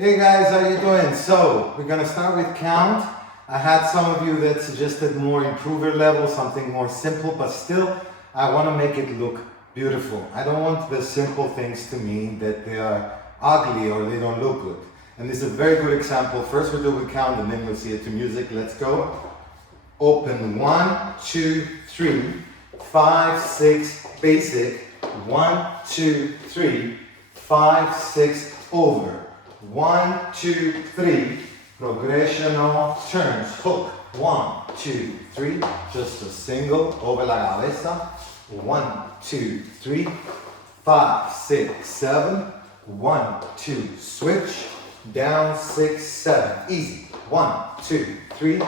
Hey guys, how you doing? So, we're gonna start with count. I had some of you that suggested more improver level, something more simple, but still, I wanna make it look beautiful. I don't want the simple things to mean that they are ugly or they don't look good. And this is a very good example. First we'll do with count and then we'll see it to music. Let's go. Open 1, 2, 3, 5, 6, basic. 1, 2, 3, 5, 6, over. 1, 2, 3, progressional turns, hook. 1, 2, 3, just a single over la cabeza. 1, 2, 3, 5, 6, 7. 1, 2, switch. Down, 6, 7. Easy. 1, 2, 3,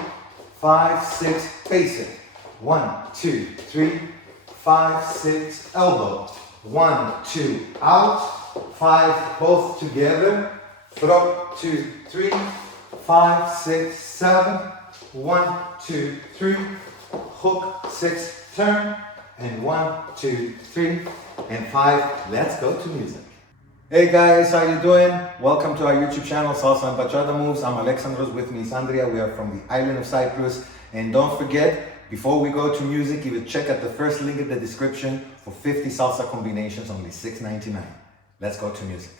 5, 6, basic. 1, 2, 3, 5, 6, elbow. 1, 2, out. 5, both together. Throw, 2, 3, 5, 6, 7. 1, 2, 3. Hook, 6, turn. And 1, 2, 3, and 5. Let's go to music. Hey guys, how you doing? Welcome to our YouTube channel, Salsa and Bachata Moves. I'm Alexandros, with me is Andrea. We are from the Island of Cyprus. And don't forget, before we go to music, you will check out the first link in the description for 50 salsa combinations, only $6.99. Let's go to music.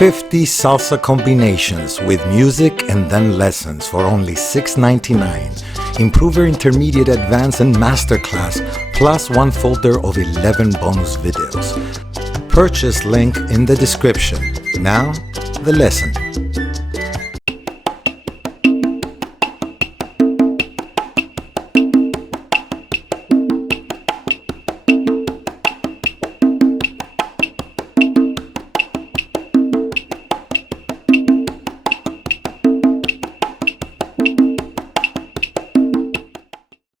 $50 salsa combinations with music and then lessons for only $6.99. Improver Intermediate, Advanced and Masterclass, plus one folder of 11 bonus videos. Purchase link in the description. Now, the lesson.